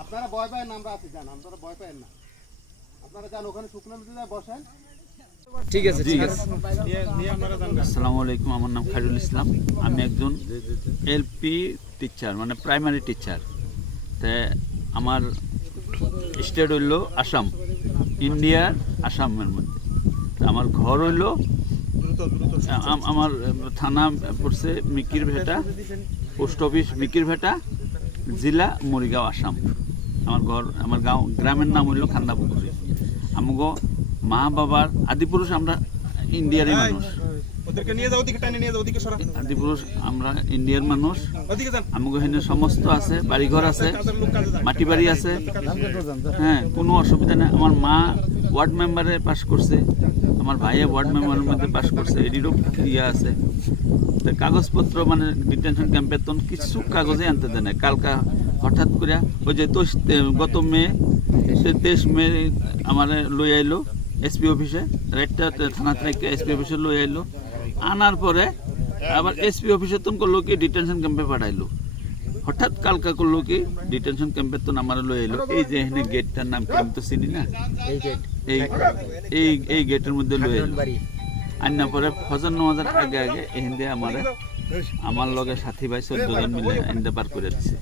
আপনারা ভয় পায় না, আমরা আছি, যান, আপনারা ভয় পায় না, আপনারা যান ওখানে শুকনো নদী যায় বসেন। ঠিক আছে, ঠিক আছে। আসসালামু আলাইকুম, আমার নাম খায়রুল ইসলাম। আমি একজন এলপি টিচার, মানে প্রাইমারি টিচার। তে আমার স্টেট হইল আসাম, ইন্ডিয়ার আসামের মধ্যে। আমার ঘর হইল, আমার থানা পড়ছে মিকিরভেটা, পোস্ট অফিস মিকিরভেটা, জেলা মরিগাঁও, আসাম। আমার ঘর, আমার গ্রামের নাম হইল খান্দাপুকুরি। আমাকে মা বাবার আদিপুরুষ আমরা ইন্ডিয়ারই মানুষ, আদিপুরুষ আমরা ইন্ডিয়ার মানুষ। আমাকে এখানে সমস্ত আছে, বাড়িঘর আছে, মাটি বাড়ি আছে, হ্যাঁ, কোনো অসুবিধা নেই। আমার মা ওয়ার্ড মেম্বারে পাস করছে, আমার ভাইয়ে ওয়ার্ড মেম্বারের মধ্যে পাস করছে, এটিরও ইয়ে আছে। তো কাগজপত্র মানে ডিটেনশন ক্যাম্পের তো কিছু কাগজে আনতে দেয় না। কালকা হঠাৎ করে ওই যে গত মে 23 মে আমার লই আইলো এসপি অফিসে, রাইটটা থানা থেকে এসপি অফিসে লই আইলো। আনার পরে আবার এসপি অফিসে তো করলো কি ডিটেনশন ক্যাম্পে পাঠাইলো। হঠাৎ কালকা করলো কি ডিটেনশন ক্যাম্পের তো আমার লই আইলো। এই যে এখানে গেটটার নাম কি আমি তো চিনি না, এই গেটের মধ্যে লই আইলো। আনার পরে ফজর নামাজের আগে আগে এখান দিয়ে আমার লগে সাথী ভাই 14 জন মিলে এখান দিয়ে বার করে দিছে।